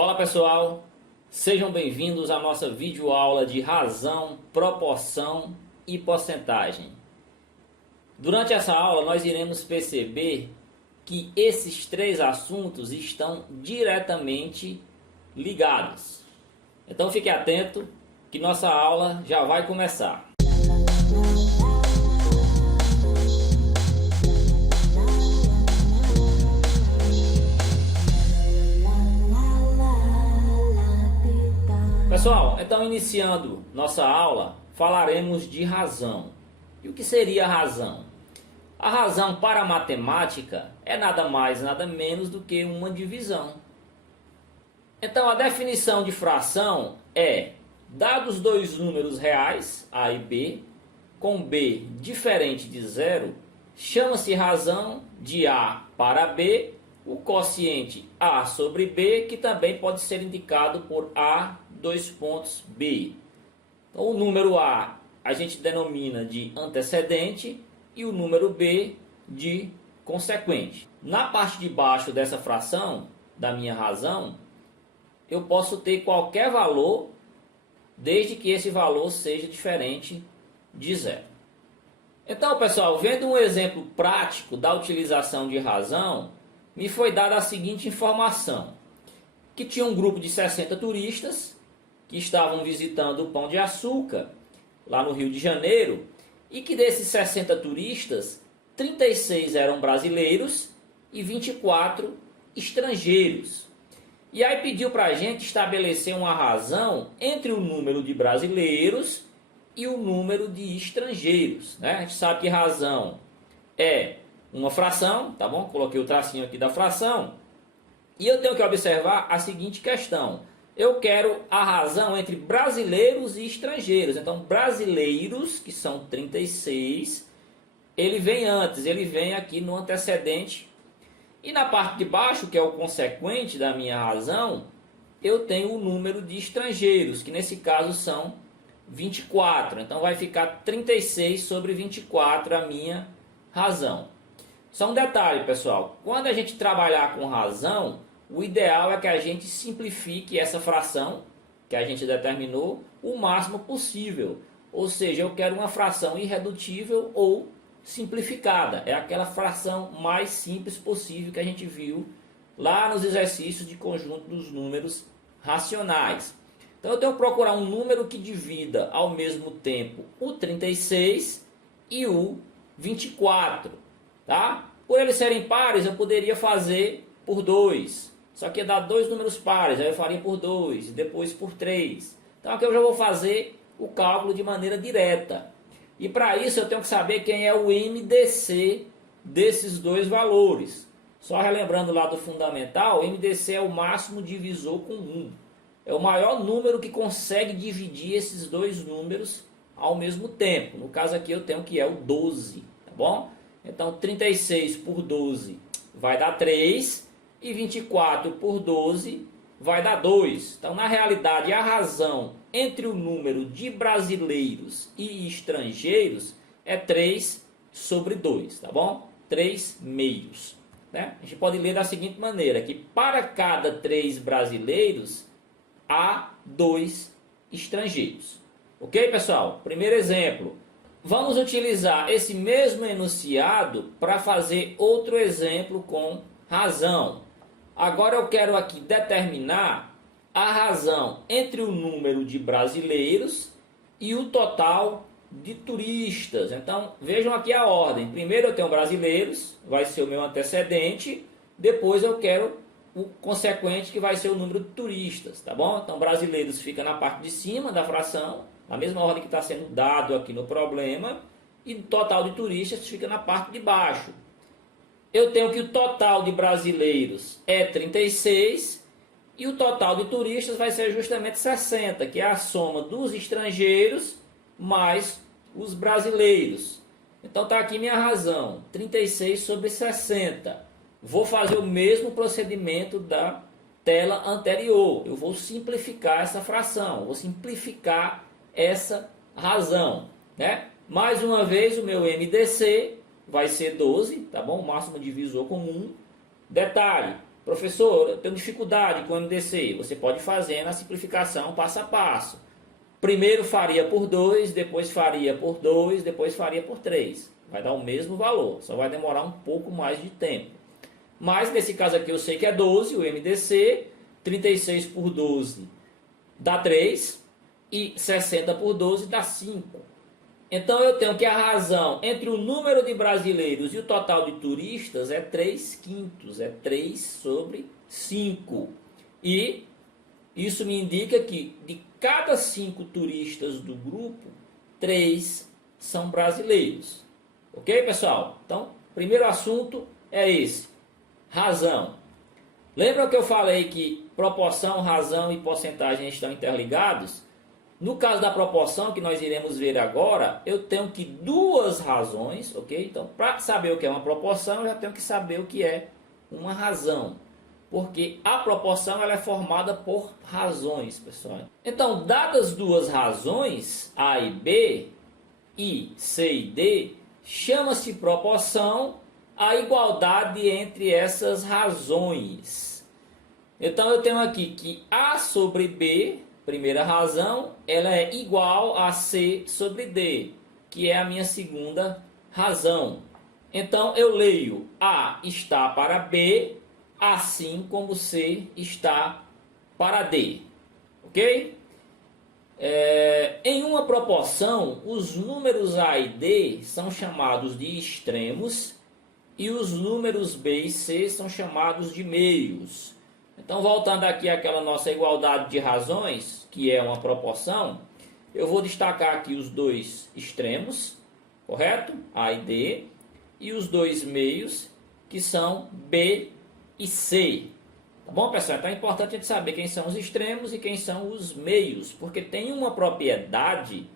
Fala pessoal, sejam bem-vindos à nossa videoaula de razão, proporção e porcentagem. Durante essa aula nós iremos perceber que esses três assuntos estão diretamente ligados. Então fique atento que nossa aula já vai começar. Pessoal, então iniciando nossa aula, falaremos de razão. E o que seria a razão? A razão para a matemática é nada mais, nada menos do que uma divisão. Então a definição de fração é: dados dois números reais, A e B, com B diferente de zero, chama-se razão de A para B, o quociente A sobre B, que também pode ser indicado por A, dois pontos B. Então, o número A gente denomina de antecedente e o número B de consequente. Na parte de baixo dessa fração, da minha razão, eu posso ter qualquer valor, desde que esse valor seja diferente de zero. Então, pessoal, vendo um exemplo prático da utilização de razão, me foi dada a seguinte informação: que tinha um grupo de 60 turistas que estavam visitando o Pão de Açúcar, lá no Rio de Janeiro, e que desses 60 turistas, 36 eram brasileiros e 24 estrangeiros. E aí pediu para a gente estabelecer uma razão entre o número de brasileiros e o número de estrangeiros, né? A gente sabe que razão é uma fração, tá bom? Coloquei o tracinho aqui da fração. E eu tenho que observar a seguinte questão: eu quero a razão entre brasileiros e estrangeiros. Então, brasileiros, que são 36, ele vem antes, ele vem aqui no antecedente. E na parte de baixo, que é o consequente da minha razão, eu tenho o número de estrangeiros, que nesse caso são 24. Então, vai ficar 36 sobre 24 a minha razão. Só um detalhe, pessoal: quando a gente trabalhar com razão, o ideal é que a gente simplifique essa fração que a gente determinou o máximo possível. Ou seja, eu quero uma fração irredutível ou simplificada. É aquela fração mais simples possível que a gente viu lá nos exercícios de conjunto dos números racionais. Então eu tenho que procurar um número que divida ao mesmo tempo o 36 e o 24. Tá? Por eles serem pares, eu poderia fazer por 2. Só que ia dar dois números pares, aí eu faria por 2 e depois por 3. Então aqui eu já vou fazer o cálculo de maneira direta. E para isso eu tenho que saber quem é o MDC desses dois valores. Só relembrando lá do fundamental, o MDC é o máximo divisor com 1. É o maior número que consegue dividir esses dois números ao mesmo tempo. No caso aqui eu tenho que é o 12, tá bom? Então 36 por 12 vai dar 3. E 24 por 12 vai dar 2. Então, na realidade, a razão entre o número de brasileiros e estrangeiros é 3 sobre 2, tá bom? 3 meios. Né? A gente pode ler da seguinte maneira, que para cada 3 brasileiros, há 2 estrangeiros. Ok, pessoal? Primeiro exemplo. Vamos utilizar esse mesmo enunciado para fazer outro exemplo com razão. Agora eu quero aqui determinar a razão entre o número de brasileiros e o total de turistas. Então vejam aqui a ordem. Primeiro eu tenho brasileiros, vai ser o meu antecedente. Depois eu quero o consequente, que vai ser o número de turistas, tá bom? Então brasileiros fica na parte de cima da fração, na mesma ordem que está sendo dado aqui no problema. E o total de turistas fica na parte de baixo. Eu tenho que o total de brasileiros é 36 e o total de turistas vai ser justamente 60, que é a soma dos estrangeiros mais os brasileiros. Então está aqui minha razão, 36 sobre 60. Vou fazer o mesmo procedimento da tela anterior. Eu vou simplificar essa fração, vou simplificar essa razão, né? Mais uma vez o meu MDC vai ser 12, tá bom? O máximo divisor com 1. Detalhe, Professor, eu tenho dificuldade com o MDC. Você pode fazer na simplificação passo a passo. Primeiro faria por 2, depois faria por 2, depois faria por 3. Vai dar o mesmo valor, só vai demorar um pouco mais de tempo. Mas nesse caso aqui eu sei que é 12, o MDC, 36 por 12 dá 3 e 60 por 12 dá 5. Então eu tenho que a razão entre o número de brasileiros e o total de turistas é 3/5, é 3 sobre 5. E isso me indica que de cada 5 turistas do grupo, 3 são brasileiros. Ok, pessoal? Então, primeiro assunto é esse, razão. Lembra que eu falei que proporção, razão e porcentagem estão interligados? No caso da proporção, que nós iremos ver agora, eu tenho que duas razões, ok? Então, para saber o que é uma proporção, eu já tenho que saber o que é uma razão. Porque a proporção ela é formada por razões, pessoal. Então, dadas duas razões, A e B, e C e D, chama-se proporção a igualdade entre essas razões. Então, eu tenho aqui que A sobre B, primeira razão, ela é igual a C sobre D, que é a minha segunda razão. Então, eu leio A está para B, assim como C está para D. Ok? Em uma proporção, os números A e D são chamados de extremos e os números B e C são chamados de meios. Então, voltando aqui àquela nossa igualdade de razões, que é uma proporção, eu vou destacar aqui os dois extremos, correto? A e D, e os dois meios, que são B e C. Tá bom, pessoal? Então é importante a gente saber quem são os extremos e quem são os meios, porque tem uma propriedade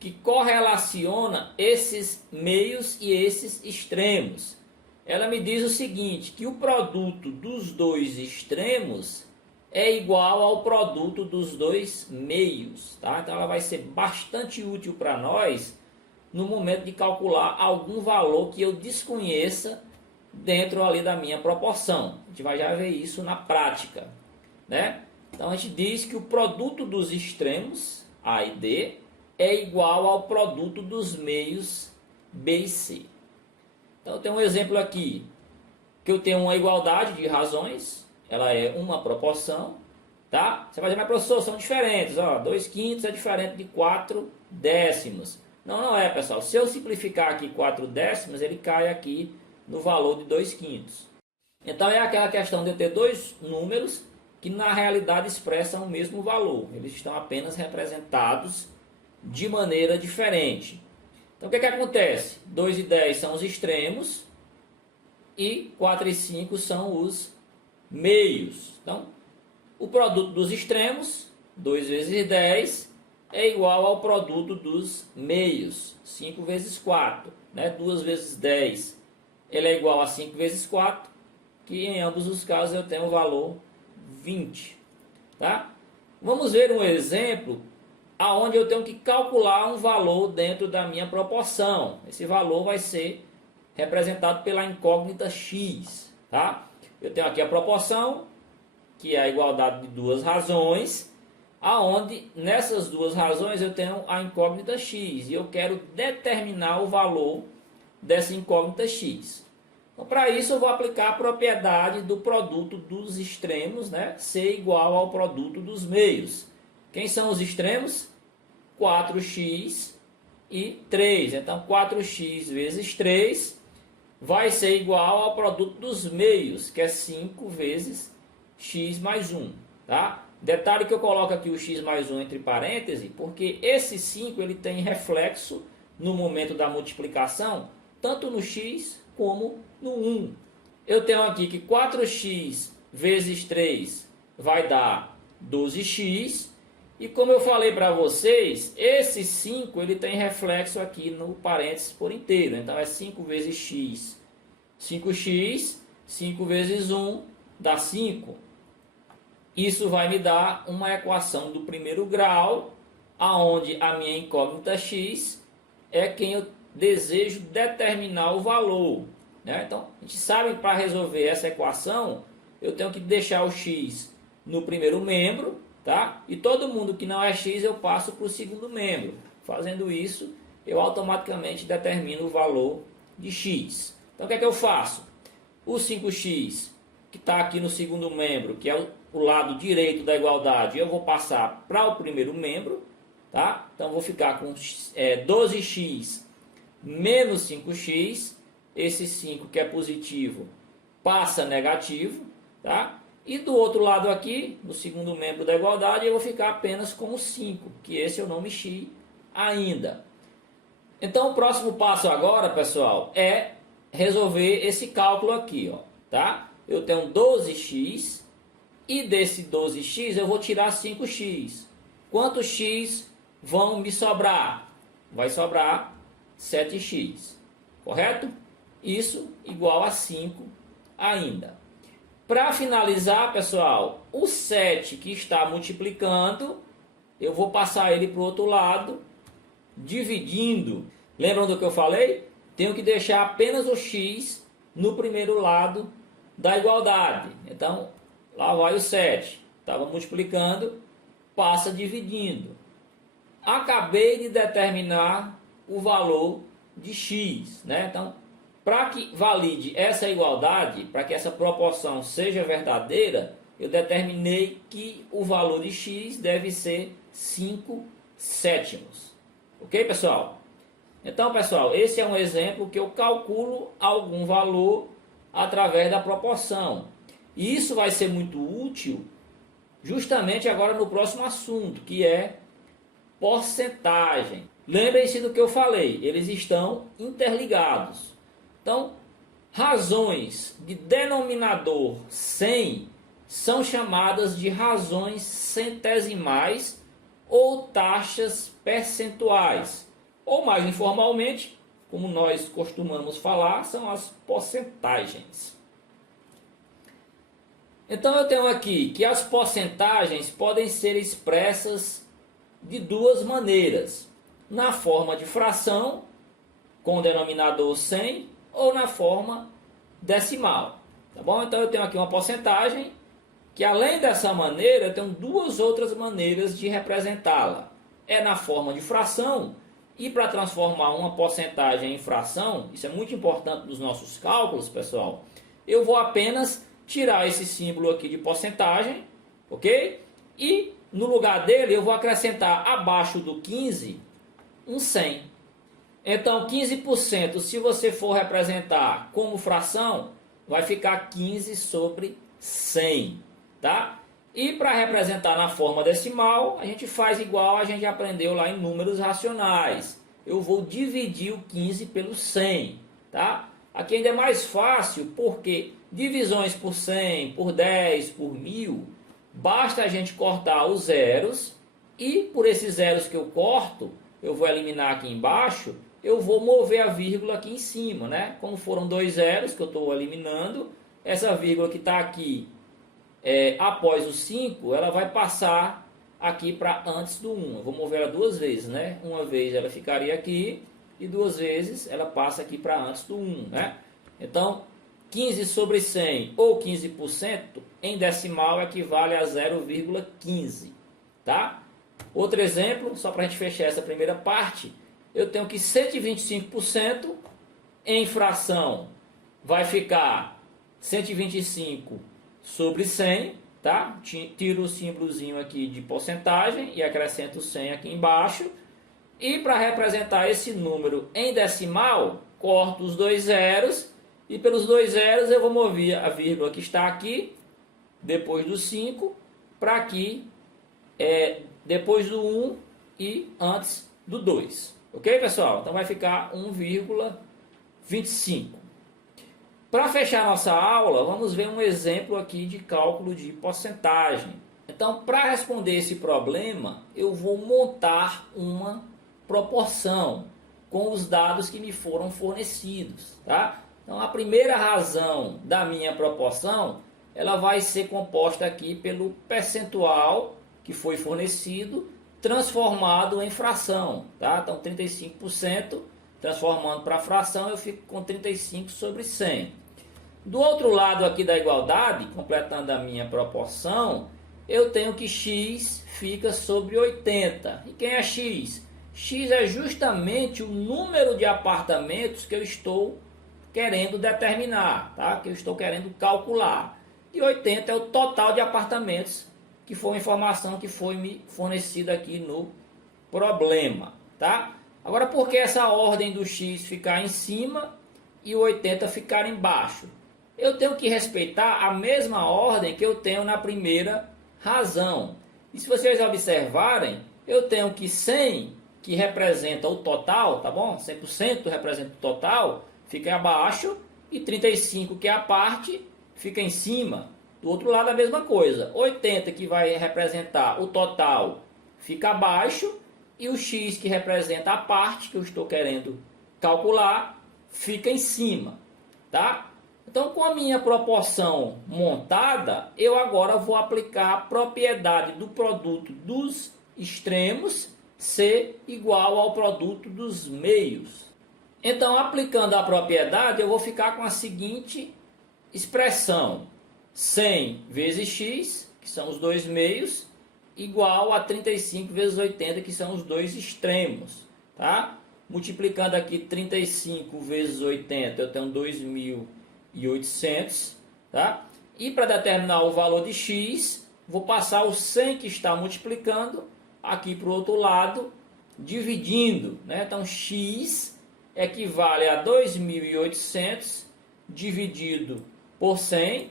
que correlaciona esses meios e esses extremos. Ela me diz o seguinte, que o produto dos dois extremos é igual ao produto dos dois meios, tá? Então ela vai ser bastante útil para nós no momento de calcular algum valor que eu desconheça dentro ali da minha proporção. A gente vai já ver isso na prática, né? Então a gente diz que o produto dos extremos, A e D, é igual ao produto dos meios B e C. Então, eu tenho um exemplo aqui, que eu tenho uma igualdade de razões, ela é uma proporção, tá? Você vai dizer, mas professor, são diferentes, ó, 2/5 é diferente de 4/10. Não é, pessoal. Se eu simplificar aqui 4/10, ele cai aqui no valor de 2/5. Então, é aquela questão de eu ter dois números que, na realidade, expressam o mesmo valor. Eles estão apenas representados de maneira diferente. Então, o que acontece? 2 e 10 são os extremos e 4 e 5 são os meios. Então, o produto dos extremos, 2 vezes 10, é igual ao produto dos meios, 5 vezes 4. Né? 2 vezes 10, ele é igual a 5 vezes 4, que em ambos os casos eu tenho o valor 20. Tá? Vamos ver um exemplo aonde eu tenho que calcular um valor dentro da minha proporção. Esse valor vai ser representado pela incógnita x, tá? Eu tenho aqui a proporção, que é a igualdade de duas razões, aonde nessas duas razões eu tenho a incógnita x, e eu quero determinar o valor dessa incógnita x. Então, para isso eu vou aplicar a propriedade do produto dos extremos, né? C igual ao produto dos meios. Quem são os extremos? 4x e 3. Então, 4x vezes 3 vai ser igual ao produto dos meios, que é 5 vezes x mais 1. Tá? Detalhe que eu coloco aqui o x mais 1 entre parênteses, porque esse 5 ele tem reflexo no momento da multiplicação, tanto no x como no 1. Eu tenho aqui que 4x vezes 3 vai dar 12x. E como eu falei para vocês, esse 5 ele tem reflexo aqui no parênteses por inteiro. Então é 5 vezes x, 5x, 5 vezes 1 dá 5. Isso vai me dar uma equação do primeiro grau, aonde a minha incógnita x é quem eu desejo determinar o valor. Né? Então a gente sabe que para resolver essa equação, eu tenho que deixar o x no primeiro membro, tá? E todo mundo que não é x eu passo para o segundo membro. Fazendo isso, eu automaticamente determino o valor de x. Então o que é que eu faço? O 5x, que está aqui no segundo membro, que é o lado direito da igualdade, eu vou passar para o primeiro membro, tá? Então vou ficar com 12x menos 5x, esse 5 que é positivo passa negativo, tá? E do outro lado aqui, no segundo membro da igualdade, eu vou ficar apenas com o 5, que esse eu não mexi ainda. Então o próximo passo agora, pessoal, é resolver esse cálculo aqui, ó, tá? Eu tenho 12x e desse 12x eu vou tirar 5x. Quantos x vão me sobrar? Vai sobrar 7x, correto? Isso igual a 5 ainda. Para finalizar, pessoal, o 7 que está multiplicando, eu vou passar ele para o outro lado, dividindo. Lembram do que eu falei? Tenho que deixar apenas o x no primeiro lado da igualdade. Então, lá vai o 7. Estava multiplicando, passa dividindo. Acabei de determinar o valor de x, né? Então, para que valide essa igualdade, para que essa proporção seja verdadeira, eu determinei que o valor de x deve ser 5 sétimos. Ok, pessoal? Então, pessoal, esse é um exemplo que eu calculo algum valor através da proporção. E isso vai ser muito útil justamente agora no próximo assunto, que é porcentagem. Lembrem-se do que eu falei, eles estão interligados. Então, razões de denominador 100 são chamadas de razões centesimais ou taxas percentuais. Ou mais informalmente, como nós costumamos falar, são as porcentagens. Então eu tenho aqui que as porcentagens podem ser expressas de duas maneiras. Na forma de fração, com o denominador 100, ou na forma decimal. Tá bom? Então eu tenho aqui uma porcentagem que, além dessa maneira, eu tenho duas outras maneiras de representá-la. É na forma de fração, e para transformar uma porcentagem em fração, isso é muito importante nos nossos cálculos, pessoal, eu vou apenas tirar esse símbolo aqui de porcentagem, ok? E no lugar dele eu vou acrescentar abaixo do 15 um 100. Então 15%, se você for representar como fração, vai ficar 15 sobre 100, tá? E para representar na forma decimal, a gente faz igual a gente aprendeu lá em números racionais. Eu vou dividir o 15 pelo 100, tá? Aqui ainda é mais fácil, porque divisões por 100, por 10, por 1000, basta a gente cortar os zeros, e por esses zeros que eu corto, eu vou eliminar aqui embaixo, eu vou mover a vírgula aqui em cima, né? Como foram dois zeros que eu estou eliminando, essa vírgula que está aqui após o 5, ela vai passar aqui para antes do 1. Eu vou mover ela duas vezes, né? Uma vez ela ficaria aqui e duas vezes ela passa aqui para antes do 1, né? Então, 15 sobre 100 ou 15% em decimal equivale a 0,15, tá? Outro exemplo, só para a gente fechar essa primeira parte, eu tenho que 125% em fração vai ficar 125 sobre 100, tá? Tiro o símbolozinho aqui de porcentagem e acrescento 100 aqui embaixo. E para representar esse número em decimal, corto os dois zeros e pelos dois zeros eu vou mover a vírgula que está aqui, depois do 5, para aqui, depois do 1 e antes do 2. Ok, pessoal? Então vai ficar 1,25. Para fechar nossa aula, vamos ver um exemplo aqui de cálculo de porcentagem. Então, para responder esse problema, eu vou montar uma proporção com os dados que me foram fornecidos, tá? Então, a primeira razão da minha proporção, ela vai ser composta aqui pelo percentual que foi fornecido, transformado em fração, tá? Então, 35%, transformando para fração, eu fico com 35 sobre 100. Do outro lado aqui da igualdade, completando a minha proporção, eu tenho que x fica sobre 80. E quem é x? X é justamente o número de apartamentos que eu estou querendo determinar, tá? Que eu estou querendo calcular. E 80 é o total de apartamentos, que foi a informação que foi me fornecida aqui no problema, tá? Agora, por que essa ordem do x ficar em cima e o 80 ficar embaixo? Eu tenho que respeitar a mesma ordem que eu tenho na primeira razão. E se vocês observarem, eu tenho que 100, que representa o total, tá bom? 100% representa o total, fica abaixo, e 35, que é a parte, fica em cima. Do outro lado a mesma coisa. 80, que vai representar o total, fica abaixo, e o x, que representa a parte que eu estou querendo calcular, fica em cima, tá? Então, com a minha proporção montada, eu agora vou aplicar a propriedade do produto dos extremos ser igual ao produto dos meios. Então, aplicando a propriedade, eu vou ficar com a seguinte expressão: 100 vezes x, que são os dois meios, igual a 35 vezes 80, que são os dois extremos, tá? Multiplicando aqui 35 vezes 80, eu tenho 2.800, tá? E para determinar o valor de x, vou passar o 100 que está multiplicando aqui para o outro lado, dividindo, né? Então, x equivale a 2.800 dividido por 100.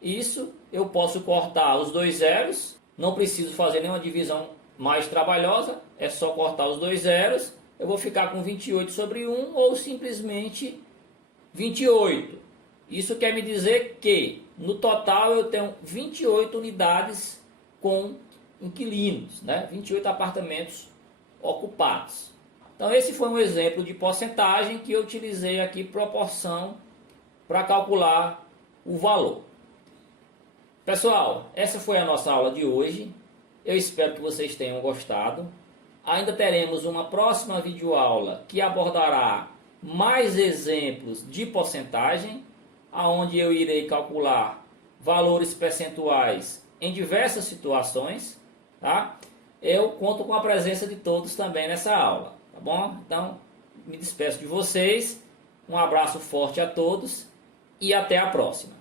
Isso eu posso cortar os dois zeros, não preciso fazer nenhuma divisão mais trabalhosa, é só cortar os dois zeros. Eu vou ficar com 28 sobre 1 ou simplesmente 28. Isso quer me dizer que no total eu tenho 28 unidades com inquilinos, né? 28 apartamentos ocupados. Então esse foi um exemplo de porcentagem que eu utilizei aqui proporção para calcular o valor. Pessoal, essa foi a nossa aula de hoje. Eu espero que vocês tenham gostado. Ainda teremos uma próxima videoaula que abordará mais exemplos de porcentagem, aonde eu irei calcular valores percentuais em diversas situações, tá? Eu conto com a presença de todos também nessa aula, tá bom? Então, me despeço de vocês, um abraço forte a todos e até a próxima.